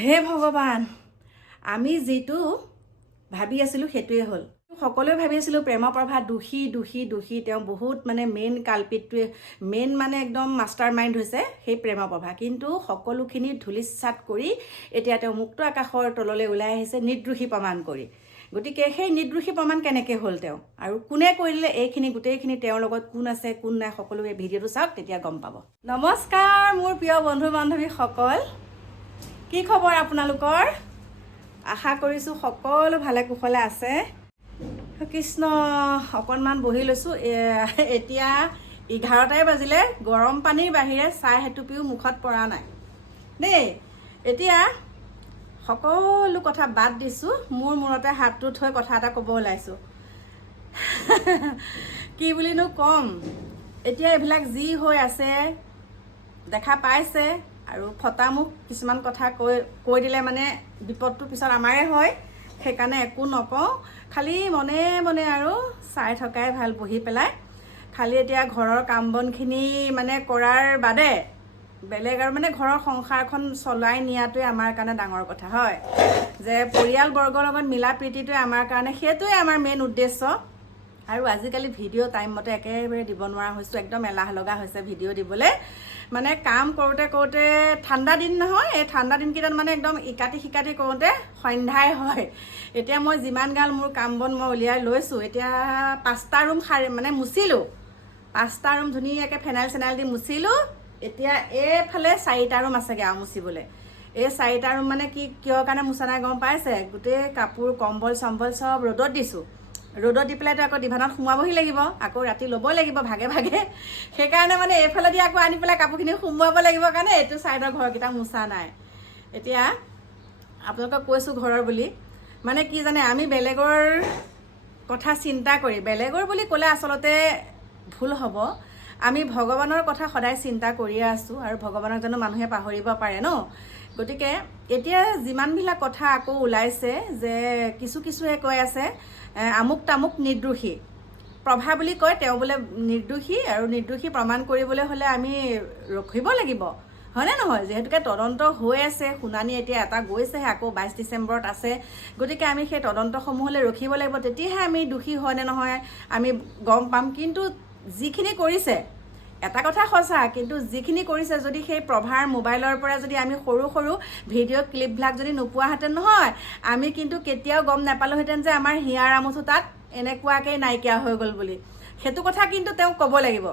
হে ভগৱান, আমি যিটো ভাবি আছিলোঁ সেইটোৱে হ'ল। সকলোৱে ভাবি আছিলোঁ প্ৰেমপ্ৰভা দোষী দোষী দোষী, তেওঁ বহুত মেইন কালপিতটোৱে, মেইন একদম মাষ্টাৰ মাইণ্ড হৈছে সেই প্ৰেমপ্ৰভা। কিন্তু সকলোখিনি ধূলিসাৎ কৰি এতিয়া তেওঁ মুক্ত আকাশৰ তললৈ ওলাই আহিছে নিৰ্দোষী প্ৰমাণ কৰি। গতিকে সেই নিৰ্দোষী প্ৰমাণ কেনেকৈ হ'ল তেওঁ, আৰু কোনে কৰিলে এইখিনি গোটেইখিনি, তেওঁৰ লগত কোন আছে কোন নাই, সকলোৱে ভিডিঅ'টো চাওক, তেতিয়া গম পাব। নমস্কাৰ মোৰ প্ৰিয় বন্ধু বান্ধৱীসকল, কি খবৰ আপোনালোকৰ? আশা কৰিছোঁ সকলো ভালে কুশলে আছে। কৃষ্ণ, অকণমান বহি লৈছোঁ। এতিয়া 11টাই বাজিলে, গৰম পানীৰ বাহিৰে চাহ এটুপিও মুখত পৰা নাই দেই। এতিয়া সকলো কথা বাদ দিছোঁ, মোৰ মূৰতে হাতটো থৈ কথা এটা ক'ব ওলাইছোঁ। কি বুলিনো ক'ম, এতিয়া এইবিলাক যি হৈ আছে দেখা পাইছে, আৰু ফটামুখ কিছুমান কথা কৈ দিলে বিপদটো পিছত আমাৰে হয়। সেইকাৰণে একো নকওঁ, খালি মনে মনে আৰু চাই থকাই ভাল বহি পেলাই। খালি এতিয়া ঘৰৰ কাম বনখিনি কৰাৰ বাদে বেলেগ আৰু ঘৰৰ সংসাৰখন চলাই নিয়াটোৱে আমাৰ কাৰণে ডাঙৰ কথা হয়। যে পৰিয়ালবৰ্গৰ লগত মিলা প্ৰীতিটোৱে আমাৰ কাৰণে, সেইটোৱে আমাৰ মেইন উদ্দেশ্য। আৰু আজিকালি ভিডিঅ' টাইমমতে একেবাৰে দিব নোৱাৰা হৈছোঁ, একদম এলাহ লগা হৈছে ভিডিঅ' দিবলৈ। কাম কৰোঁতে কৰোঁতে, ঠাণ্ডা দিন নহয়, এই ঠাণ্ডা দিনকেইটাত একদম ইকাতি সিকাতি কৰোঁতে সন্ধ্যাই হয়। এতিয়া মই যিমান গাল মোৰ কাম বন মই উলিয়াই লৈছোঁ, এতিয়া 5টা ৰুম মুচিলোঁ, 5টা ৰুম ধুনীয়াকৈ ফেনাইল চেনাইল দি মুচিলোঁ। এতিয়া এইফালে 4টা ৰুম আছেগৈ আৰু মুচিবলৈ। এই 4টা ৰুম কিয় কাৰণে মুচা নাই গম পাইছে? গোটেই কাপোৰ কম্বল চম্বল চব ৰ'দত দিছোঁ। ৰ'দত দি পেলাইতো আকৌ ডিভানত সোমোৱাবহি লাগিব, আকৌ ৰাতি ল'বই লাগিব ভাগে ভাগে। সেইকাৰণে এইফালে দি আকৌ আনি পেলাই কাপোৰখিনি সোমোৱাব লাগিব কাৰণে এইটো ছাইডৰ ঘৰকেইটা মোচা নাই। এতিয়া আপোনালোকক কৈছোঁ ঘৰৰ বুলি, কি জানে, আমি বেলেগৰ কথা চিন্তা কৰি, বেলেগৰ বুলি ক'লে আচলতে ভুল হ'ব, আমি ভগৱানৰ কথা সদায় চিন্তা কৰিয়ে আছোঁ। আৰু ভগৱানক জানো মানুহে পাহৰিব পাৰে ন? গতিকে এতিয়া যিমানবিলাক কথা আকৌ ওলাইছে, যে কিছুৱে কৈ আছে আমুক তামুক নিৰ্দোষী, প্ৰভা বুলি কয়, তেওঁ বোলে নিৰ্দোষী, আৰু নিৰ্দোষী প্ৰমাণ কৰিবলৈ হ'লে আমি ৰখিব লাগিব, হয়নে নহয়? যিহেতুকে তদন্ত হৈ আছে, শুনানি এতিয়া এটা গৈছেহে, আকৌ 22 ডিচেম্বৰত আছে। গতিকে আমি সেই তদন্তসমূহলৈ ৰখিব লাগিব, তেতিয়াহে আমি দোষী হয় নে নহয় আমি গম পাম। কিন্তু যিখিনি কৰিছে, এটা কথা সঁচা, কিন্তু যিখিনি কৰিছে, যদি সেই প্ৰভাৰ মোবাইলৰ পৰা যদি আমি সৰু সৰু ভিডিঅ' ক্লিপবিলাক যদি নোপোৱাহেঁতেন নহয়, আমি কিন্তু কেতিয়াও গম নাপালোহেঁতেন যে আমাৰ হিয়াৰ আমঠু তাত এনেকুৱাকৈ নাইকিয়া হৈ গ'ল বুলি। সেইটো কথা কিন্তু তেওঁক ক'ব লাগিব।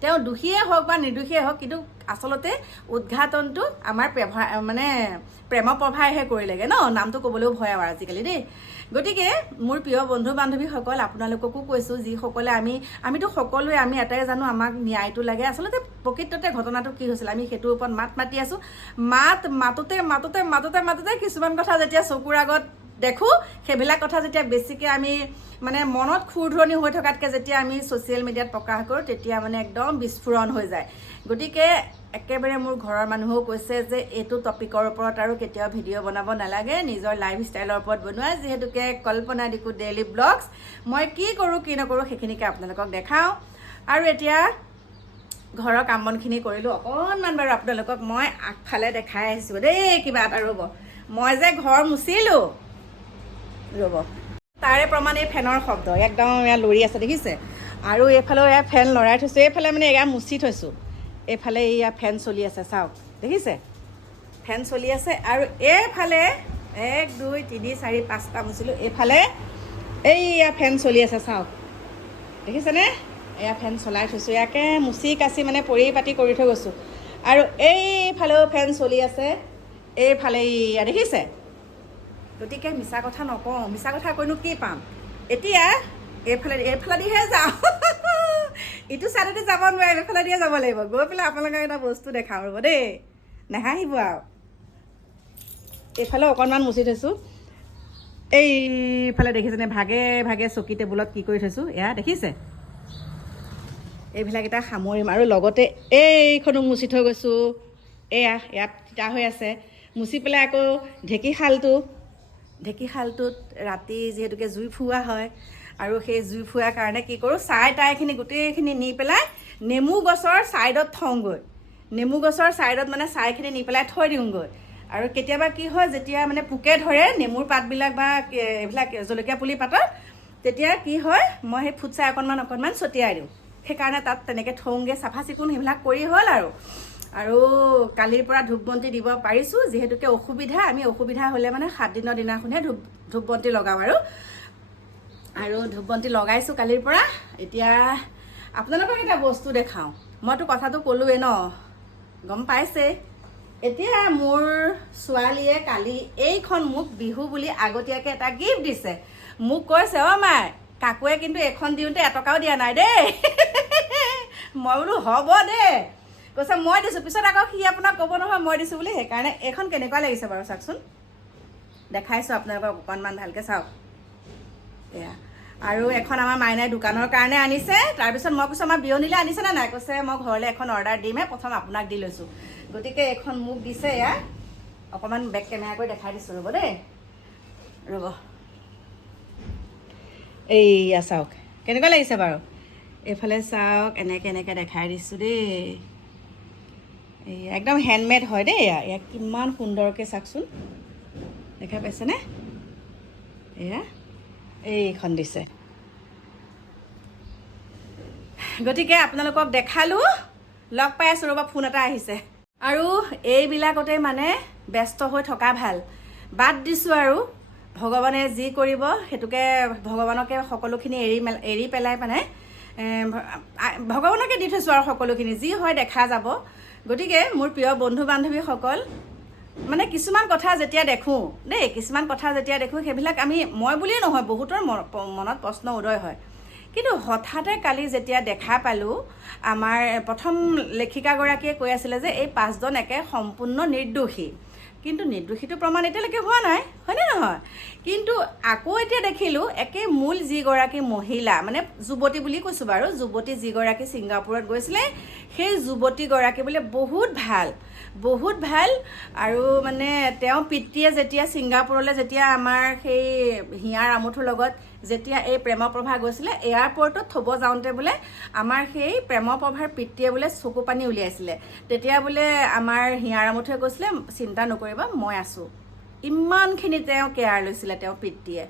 তেওঁ দোষীয়ে হওক বা নিৰ্দোষীয়ে হওক, কিন্তু আচলতে উদঘাটনটো আমাৰ প্ৰেমপ্ৰভাইহে কৰিলেগৈ ন? নামটো ক'বলৈও ভয় আৰু আজিকালি দেই। গতিকে মোৰ প্ৰিয় বন্ধু বান্ধৱীসকল, আপোনালোককো কৈছোঁ, যিসকলে আমিতো সকলোৱে আমি এটাই জানো, আমাক ন্যায়টো লাগে। আচলতে প্ৰকৃততে ঘটনাটো কি হৈছিল, আমি সেইটোৰ ওপৰত মাত মাতি আছোঁ। মাতোতে কিছুমান কথা যেতিয়া চকুৰ আগত দেখোঁ, সেইবিলাক কথা যেতিয়া বেছিকৈ আমি মনত খুৰধুৰণি হৈ থকাতকৈ যেতিয়া আমি ছ'চিয়েল মিডিয়াত প্ৰকাশ কৰোঁ, তেতিয়া একদম বিস্ফোৰণ হৈ যায়। গতিকে একেবাৰে মোৰ ঘৰৰ মানুহেও কৈছে যে এইটো টপিকৰ ওপৰত আৰু কেতিয়াও ভিডিঅ' বনাব নালাগে, নিজৰ লাইফ ষ্টাইলৰ ওপৰত বনোৱা, যিহেতুকে কল্পনা দিকু ডেইলি ব্লগছ। মই কি কৰোঁ কি নকৰোঁ সেইখিনিকে আপোনালোকক দেখাওঁ। আৰু এতিয়া ঘৰৰ কাম বনখিনি কৰিলোঁ, অকণমান বাৰু আপোনালোকক মই আগফালে দেখাই আহিছোঁ দেই। কিবা এটা ৰ'ব, মই যে ঘৰ মুচিলোঁ, ৰ'ব, তাৰে প্ৰমাণ এই ফেনৰ শব্দ, একদম এয়া লৰি আছে দেখিছে। আৰু এইফালেও এয়া ফেন লৰাই থৈছোঁ, এইফালে এয়া মুচি থৈছোঁ, এইফালে এয়া ফেন চলি আছে, চাওক দেখিছে, ফেন চলি আছে। আৰু এইফালে 1 2 3 4 5টা মুচিলোঁ, এইফালে এইয়া ফেন চলি আছে, চাওক দেখিছেনে? এয়া ফেন চলাই থৈছোঁ, ইয়াকে মুচি কাচি পৰিপাটি কৰি থৈ গৈছোঁ। আৰু এইফালেও ফেন চলি আছে, এইফালে এয়া দেখিছে। গতিকে মিছা কথা নকওঁ, মিছা কথা কৈনো কি পাম। এতিয়া এইফালেদিহে যাওঁ, ইটো ছাইডতে যাব নোৱাৰিম, এইফালেদিহে যাব লাগিব। গৈ পেলাই আপোনালোকক এটা বস্তু দেখাওঁ ৰ'ব দেই, নাহাঁহিব আৰু। এইফালে অকণমান মুচি থৈছোঁ, এইফালে দেখিছেনে ভাগে ভাগে চকী টেবুলত কি কৰি থৈছোঁ, এয়া দেখিছে। এইবিলাক এটা সামৰিম, আৰু লগতে এইখনো মুচি থৈ গৈছোঁ, ইয়াত তিতা হৈ আছে। মুচি পেলাই আকৌ ঢেঁকীশালটোত ৰাতি যিহেতুকে জুই ফুওৱা হয়, আৰু সেই জুই ফুৱাৰ কাৰণে কি কৰোঁ, টাইখিনি গোটেইখিনি নি পেলাই নেমু গছৰ ছাইডত থওঁগৈ। নেমু গছৰ ছাইডত ছাইখিনি নি পেলাই থৈ দিওঁগৈ। আৰু কেতিয়াবা কি হয় যেতিয়া মানে পোকে ধৰে নেমুৰ পাতবিলাক বা এইবিলাক জলকীয়া পুলি পাতত, তেতিয়া কি হয় মই সেই ফুটছাই অকণমান ছটিয়াই দিওঁ। সেইকাৰণে তাত তেনেকৈ থওঁগৈ, চাফা চিকুণ সেইবিলাক কৰি হ'ল আৰু কালিৰ পৰা ধূপ বন্তি দিব পাৰিছোঁ। যিহেতুকে আমি অসুবিধা হ'লে মানে 7 দিনৰ দিনাখনহে ধূপ বন্তি লগাওঁ আৰু ধূপ বন্তি লগাইছোঁ কালিৰ পৰা। এতিয়া আপোনালোকক এটা বস্তু দেখাওঁ। মইতো কথাটো ক'লোৱে ন, গম পাইছে। এতিয়া মোৰ ছোৱালীয়ে কালি এইখন মোক বিহু বুলি আগতীয়াকৈ এটা গিফ্ট দিছে। মোক কৈছে, মাই কাকুৱে কিন্তু এইখন দিওঁতে এটকাও দিয়া নাই দেই। মই বোলো হ'ব দেই। কৈছে মই দিছোঁ, পিছত আকৌ সি আপোনাক ক'ব নহয় মই দিছোঁ বুলি। সেইকাৰণে এইখন কেনেকুৱা লাগিছে বাৰু চাওকচোন, দেখাইছোঁ আপোনালোকক অকণমান ভালকৈ চাওক। এয়া আৰু এখন আমাৰ মাইনাই দোকানৰ কাৰণে আনিছে। তাৰপিছত মই কৈছোঁ আমাৰ বিয়নীলৈ আনিছেনে নাই? কৈছে মই ঘৰলৈ এখন অৰ্ডাৰ দিমহে, প্ৰথম আপোনাক দি লৈছোঁ। গতিকে এইখন মোক দিছে। এয়া অকণমান বেক কেমেৰা কৰি দেখাই দিছোঁ, ৰ'ব দেই, ৰ'ব। এইয়া চাওক কেনেকুৱা লাগিছে বাৰু। এইফালে চাওক, এনেকৈ দেখাই দিছোঁ দেই। এই একদম হেণ্ডমেড হয় দেই। এয়া কিমান সুন্দৰকৈ চাওকচোন, দেখা পাইছেনে? এয়া এইখন দিছে। গতিকে আপোনালোকক দেখালোঁ, লগ পাই আছোঁ। ৰ'বা, ফোন এটা আহিছে। আৰু এইবিলাকতে মানে ব্যস্ত হৈ থকা ভাল। বাদ দিছোঁ আৰু ভগৱানে যি কৰিব সেইটোকে ভগৱানকে সকলোখিনি এৰি পেলাই মানে ভগৱানকে দি থৈছোঁ আৰু সকলোখিনি যি হয় দেখা যাব। গতিকে মোৰ প্ৰিয় বন্ধু বান্ধৱীসকল, মানে কিছুমান কথা যেতিয়া দেখোঁ দেই, সেইবিলাক মই বুলিয়ে নহয়, বহুতৰ মনত প্ৰশ্ন উদয় হয়। কিন্তু হঠাতে কালি যেতিয়া দেখা পালোঁ, আমাৰ প্ৰথম লেখিকাগৰাকীয়ে কৈ আছিলে যে এই 5জন একে সম্পূৰ্ণ নিৰ্দোষী। কিন্তু নিৰ্দোষীটো প্ৰমাণ এতিয়ালৈকে হোৱা নাই, হয়নে নহয়? কিন্তু আকৌ এতিয়া দেখিলোঁ একে মূল যিগৰাকী মহিলা, মানে যুৱতী বুলি কৈছোঁ বাৰু, যুৱতী যিগৰাকী ছিংগাপুৰত গৈছিলে, সেই যুৱতীগৰাকী বোলে বহুত ভাল। আৰু মানে তেওঁ পিতৃয়ে যেতিয়া ছিংগাপুৰলৈ আমাৰ সেই হিয়াৰ আমঠুৰ লগত যেতিয়া এই প্ৰেমপ্ৰভা গৈছিলে, এয়াৰপৰ্টত থ'ব যাওঁতে বোলে আমাৰ সেই প্ৰেমপ্ৰভাৰ পিতৃয়ে বোলে চকু পানী উলিয়াইছিলে। তেতিয়া বোলে আমাৰ হিয়াৰ আমঠুৱে কৈছিলে চিন্তা নকৰিবা মই আছোঁ। ইমানখিনি তেওঁ কেয়াৰ লৈছিলে তেওঁৰ পিতৃয়ে।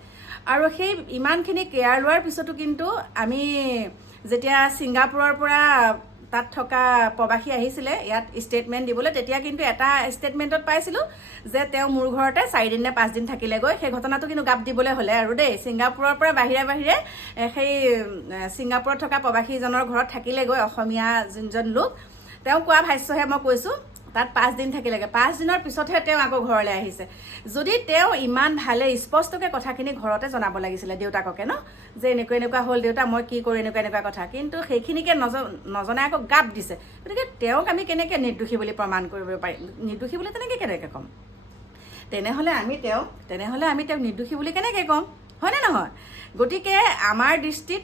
আৰু সেই ইমানখিনি কেয়াৰ লোৱাৰ পিছতো কিন্তু আমি যেতিয়া ছিংগাপুৰৰ পৰা তাত থকা প্ৰবাসী আহিছিলে ইয়াত ষ্টেটমেণ্ট দিবলৈ, তেতিয়া কিন্তু এটা ষ্টেটমেণ্টত পাইছিলোঁ যে তেওঁ মোৰ ঘৰতে 4 দিন নে 5 দিন থাকিলেগৈ। সেই ঘটনাটো কিন্তু গাপ দিবলৈ হ'লে আৰু দেই, ছিংগাপুৰৰ পৰা বাহিৰে সেই ছিংগাপুৰত থকা প্ৰবাসীজনৰ ঘৰত থাকিলেগৈ, অসমীয়া যোনজন লোক। তেওঁ কোৱা ভাষ্যহে মই কৈছোঁ, তাত 5 দিন থাকিলেগৈ। 5 দিনৰ পিছতহে তেওঁ আকৌ ঘৰলৈ আহিছে। যদি তেওঁ ইমান ভালে স্পষ্টকৈ কথাখিনি ঘৰতে জনাব লাগিছিলে দেউতাককে ন, যে এনেকুৱা হ'ল দেউতা, মই কি কৰোঁ, এনেকুৱা কথা। কিন্তু সেইখিনিকে নজনাই আকৌ গাপ দিছে। গতিকে তেওঁক আমি কেনেকৈ নিৰ্দোষী বুলি প্ৰমাণ কৰিব পাৰিম? নিৰ্দোষী বুলি তেনেকৈ ক'ম? তেনেহ'লে আমি তেওঁক নিৰ্দোষী বুলি কেনেকৈ ক'ম, হয়নে নহয়? গতিকে আমাৰ দৃষ্টিত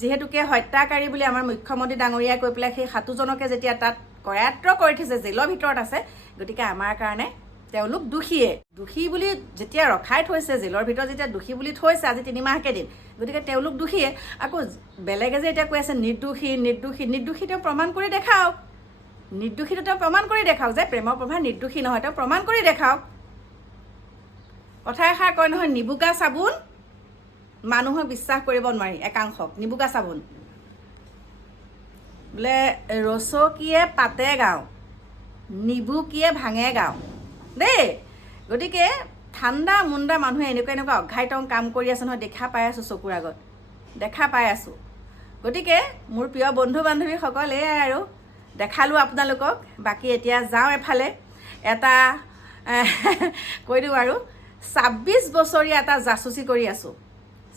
যিহেতুকে হত্যাকাৰী বুলি আমাৰ মুখ্যমন্ত্ৰী ডাঙৰীয়াই কৈ পেলাই সেই 7জনকে যেতিয়া তাত কৰায়ত্ব কৰি থৈছে, জেলৰ ভিতৰত আছে, গতিকে আমাৰ কাৰণে তেওঁলোক দোষী বুলি যেতিয়া ৰখাই থৈছে, জেলৰ ভিতৰত যেতিয়া দোষী বুলি থৈছে আজি 3 মাহকে দিন, গতিকে তেওঁলোক দোষীয়ে। আকৌ বেলেগে যে এতিয়া কৈ আছে নিৰ্দোষী তেওঁ প্ৰমাণ কৰি দেখাওক। নিৰ্দোষীটো তেওঁ প্ৰমাণ কৰি দেখাওক যে প্ৰেমপ্ৰভা নিৰ্দোষী নহয়, তেওঁ প্ৰমাণ কৰি দেখাওক। কথা এষাৰ কয় নহয়, নিবুকা চাবোন মানুহক বিশ্বাস কৰিব নোৱাৰি, একাংশক। নিবুকা চাবোন বোলে ৰচকীয়ে পাতে গাওঁ, নিবুকিয়ে ভাঙে গাওঁ দেই। গতিকে ঠাণ্ডা মুণ্ডা মানুহে এনেকুৱা অঘাইতং কাম কৰি আছে নহয়, দেখা পাই আছোঁ, চকুৰ আগত দেখা পাই আছোঁ। গতিকে মোৰ প্ৰিয় বন্ধু বান্ধৱীসকল, এয়াই আৰু দেখালোঁ আপোনালোকক। বাকী এতিয়া যাওঁ এফালে, এটা কৈ দিওঁ আৰু 26 বছৰীয়া এটা জাচুচি কৰি আছোঁ।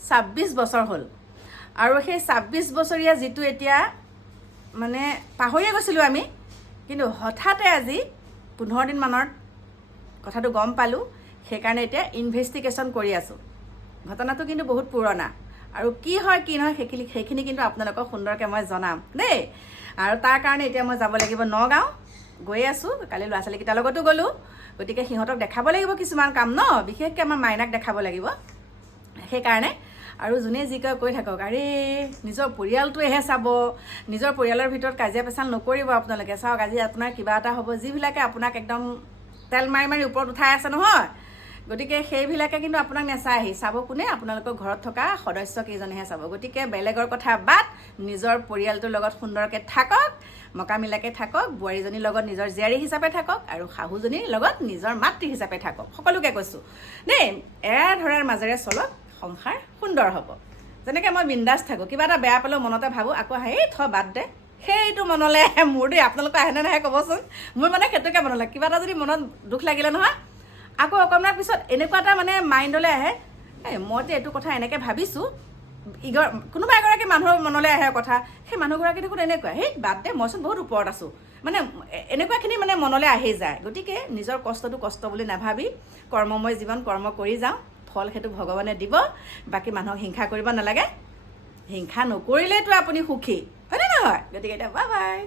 26 বছৰ হ'ল। আৰু সেই 26 বছৰীয়া যিটো এতিয়া মানে পাহৰিয়ে গৈছিলোঁ আমি, কিন্তু হঠাতে আজি 15 দিনমানৰ কথাটো গম পালোঁ। সেইকাৰণে এতিয়া ইনভেষ্টিগেশ্যন কৰি আছোঁ। ঘটনাটো কিন্তু বহুত পুৰণা, আৰু কি হয় কি নহয় সেইখিনি কিন্তু আপোনালোকক সুন্দৰকৈ মই জনাম দেই। আৰু তাৰ কাৰণে এতিয়া মই যাব লাগিব নগাঁও, গৈ আছোঁ। কালি ল'ৰা ছোৱালীকেইটাৰ লগতো গ'লোঁ। গতিকে সিহঁতক দেখাব লাগিব কিছুমান কাম ন, বিশেষকৈ আমাৰ মাইনাক দেখাব লাগিব। সেইকাৰণে আৰু যোনে যি কয় কৈ থাকক, আৰে নিজৰ পৰিয়ালটোৱেহে চাব, নিজৰ পৰিয়ালৰ ভিতৰত কাজিয়া পেচাল নকৰিব আপোনালোকে। চাওক আজি আপোনাৰ কিবা এটা হ'ব, যিবিলাকে আপোনাক একদম তেল মাৰি মাৰি ওপৰত উঠাই আছে নহয়। গতিকে সেইবিলাকে কিন্তু আপোনাক নেচায়হি, চাব কোনে? আপোনালোকৰ ঘৰত থকা সদস্য কেইজনেহে চাব। গতিকে বেলেগৰ কথা বাদ, নিজৰ পৰিয়ালটোৰ লগত সুন্দৰকৈ থাকক, মকামিলাকৈ থাকক, বোৱাৰীজনীৰ লগত নিজৰ জীয়াৰী হিচাপে থাকক আৰু শাহুজনীৰ লগত নিজৰ মাতৃ হিচাপে থাকক। সকলোকে কৈছোঁ দেই, এৰা ধৰাৰ মাজেৰে চলক, সংসাৰ সুন্দৰ হ'ব। যেনেকৈ মই বিন্দাছ থাকোঁ, কিবা এটা বেয়া পালেও মনতে ভাবোঁ, আকৌ এই বাদ দে, সেইটো মনলৈ আহে মোৰ দেই। আপোনালোকে আহেনে নাহে ক'বচোন? মোৰ মানে সেইটোকে মনলৈ, কিবা এটা যদি মনত দুখ লাগিলে নহয়, আকৌ অকণমান পিছত এনেকুৱা এটা মানে মাইণ্ডলৈ আহে, মই যে এইটো কথা এনেকৈ ভাবিছোঁ, কোনোবা এগৰাকী মানুহৰ মনলৈ আহে কথা, সেই মানুহগৰাকী দেখোন এনেকুৱা, সেই বাদ দে, মইচোন বহুত ওপৰত আছোঁ, মানে এনেকুৱাখিনি মানে মনলৈ আহি যায়। গতিকে নিজৰ কষ্টটো কষ্ট বুলি নাভাবি কৰ্মময় জীৱন কৰ্ম কৰি যাওঁ, ফল সেইটো ভগৱানে দিব। বাকী মানুহক হিংসা কৰিব নালাগে, হিংসা নকৰিলেতো আপুনি সুখী, হয়নে নহয়? গতিকে এতিয়া বাই বাই।